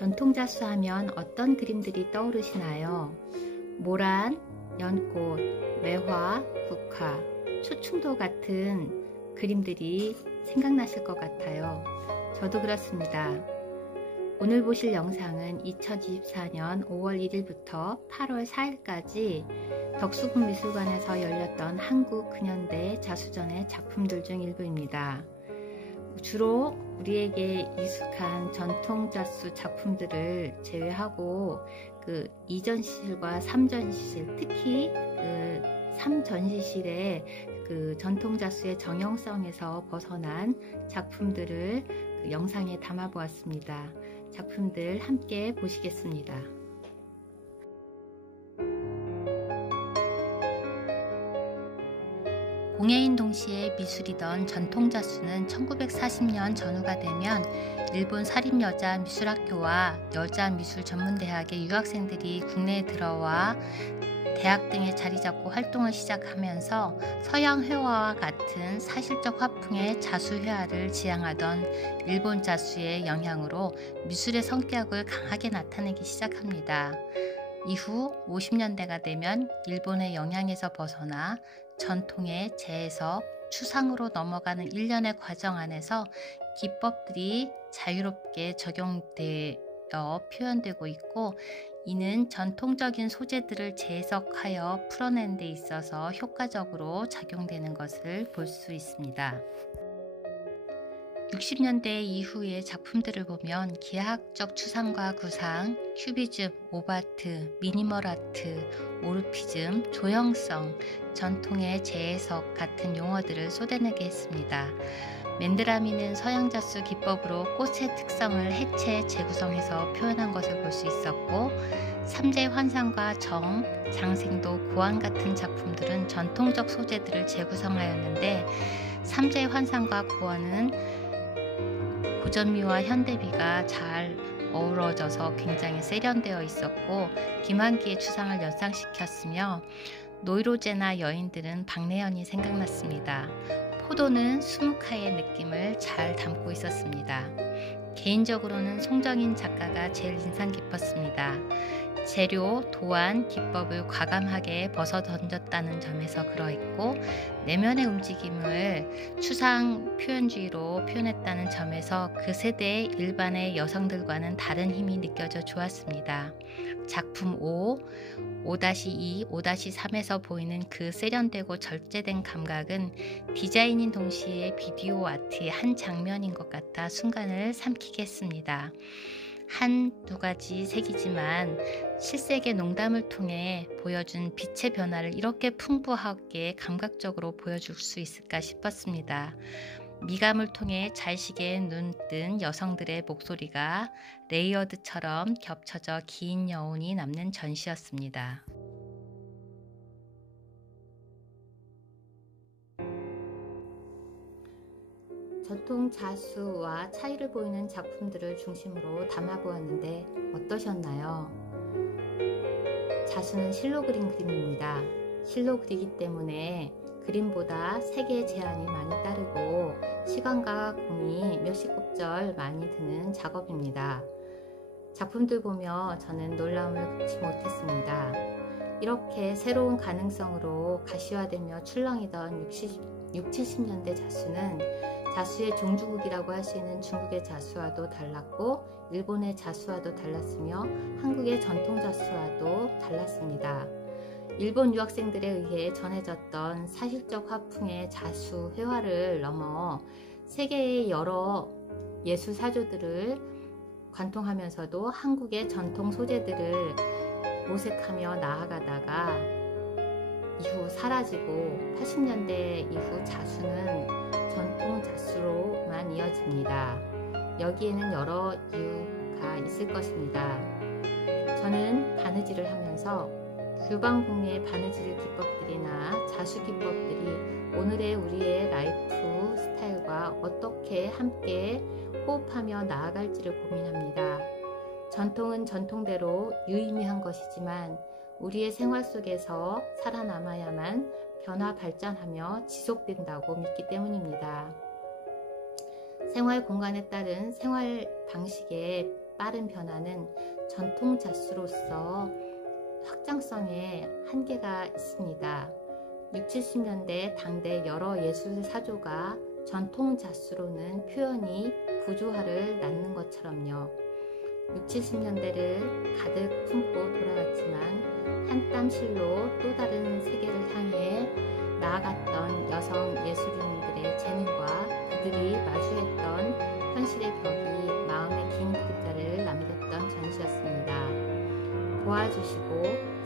전통자수 하면 어떤 그림들이 떠오르시나요? 모란, 연꽃, 매화, 국화, 초충도 같은 그림들이 생각나실 것 같아요. 저도 그렇습니다. 오늘 보실 영상은 2024년 5월 1일부터 8월 4일까지 덕수궁미술관에서 열렸던 한국 근현대 자수전의 작품들 중 일부입니다. 주로 우리에게 익숙한 전통자수 작품들을 제외하고 이전 시실과 3전 시실, 특히 3전 시실의 전통자수의 정형성에서 벗어난 작품들을 영상에 담아 보았습니다. 작품들 함께 보시겠습니다. 공예인 동시에 미술이던 전통자수는 1940년 전후가 되면 일본 사립여자 미술학교와 여자미술전문대학의 유학생들이 국내에 들어와 대학 등에 자리잡고 활동을 시작하면서 서양 회화와 같은 사실적 화풍의 자수 회화를 지향하던 일본 자수의 영향으로 미술의 성격을 강하게 나타내기 시작합니다. 이후 50년대가 되면 일본의 영향에서 벗어나 전통의 재해석, 추상으로 넘어가는 일련의 과정 안에서 기법들이 자유롭게 적용되어 표현되고 있고, 이는 전통적인 소재들을 재해석하여 풀어내는 데 있어서 효과적으로 작용되는 것을 볼 수 있습니다. 60년대 이후의 작품들을 보면 기하학적 추상과 구상, 큐비즘, 오바트, 미니멀 아트, 오르피즘, 조형성, 전통의 재해석 같은 용어들을 쏟아내게 했습니다. 맨드라미는 서양자수 기법으로 꽃의 특성을 해체, 재구성해서 표현한 것을 볼 수 있었고, 삼재 환상과 정, 장생도, 고안 같은 작품들은 전통적 소재들을 재구성하였는데, 삼재 환상과 고안은 고전미와 현대미가 잘 어우러져서 굉장히 세련되어 있었고, 김환기의 추상을 연상시켰으며, 노이로제나 여인들은 박래연이 생각났습니다. 포도는 수묵화의 느낌을 잘 담고 있었습니다. 개인적으로는 송정인 작가가 제일 인상 깊었습니다. 재료, 도안, 기법을 과감하게 벗어던졌다는 점에서 그러했고, 내면의 움직임을 추상 표현주의로 표현했다는 점에서 그 세대의 일반의 여성들과는 다른 힘이 느껴져 좋았습니다. 작품 5, 5-2, 5-3에서 보이는 그 세련되고 절제된 감각은 디자인인 동시에 비디오 아트의 한 장면인 것 같아 순간을 삼키게 했습니다. 한두 가지 색이지만 실색의 농담을 통해 보여준 빛의 변화를 이렇게 풍부하게 감각적으로 보여줄 수 있을까 싶었습니다. 미감을 통해 잘시게 눈 뜬 여성들의 목소리가 레이어드처럼 겹쳐져 긴 여운이 남는 전시였습니다. 전통 자수와 차이를 보이는 작품들을 중심으로 담아보았는데 어떠셨나요? 자수는 실로 그린 그림입니다. 실로 그리기 때문에 그림보다 색의 제한이 많이 따르고 시간과 공이 몇십 곱절 많이 드는 작업입니다. 작품들 보며 저는 놀라움을 금치 못했습니다. 이렇게 새로운 가능성으로 가시화되며 출렁이던 60, 70년대 자수는 자수의 종주국이라고 할 수 있는 중국의 자수와도 달랐고, 일본의 자수와도 달랐으며, 한국의 전통 자수와도 달랐습니다. 일본 유학생들에 의해 전해졌던 사실적 화풍의 자수 회화를 넘어 세계의 여러 예술 사조들을 관통하면서도 한국의 전통 소재들을 모색하며 나아가다가 이후 사라지고 80년대 이후 자수는 전통 자수로만 이어집니다. 여기에는 여러 이유가 있을 것입니다. 저는 바느질을 하면서 교방공예의 바느질 기법들이나 자수 기법들이 오늘의 우리의 라이프 스타일과 어떻게 함께 호흡하며 나아갈지를 고민합니다. 전통은 전통대로 유의미한 것이지만 우리의 생활 속에서 살아남아야만 변화 발전하며 지속된다고 믿기 때문입니다. 생활 공간에 따른 생활 방식의 빠른 변화는 전통 자수로서 확장성에 한계가 있습니다. 60, 70년대 당대 여러 예술 사조가 전통 자수로는 표현이 부조화를 낳는 것처럼요. 60, 70년대를 가득 품고 돌아갔지만 한 땀 실로 또 다른 세계를 향해 나아갔던 여성 예술인들의 재능과 그들이 마주했던 현실의 벽이 마음의 긴 그림자를 남겼던 전시였습니다. 도와주시고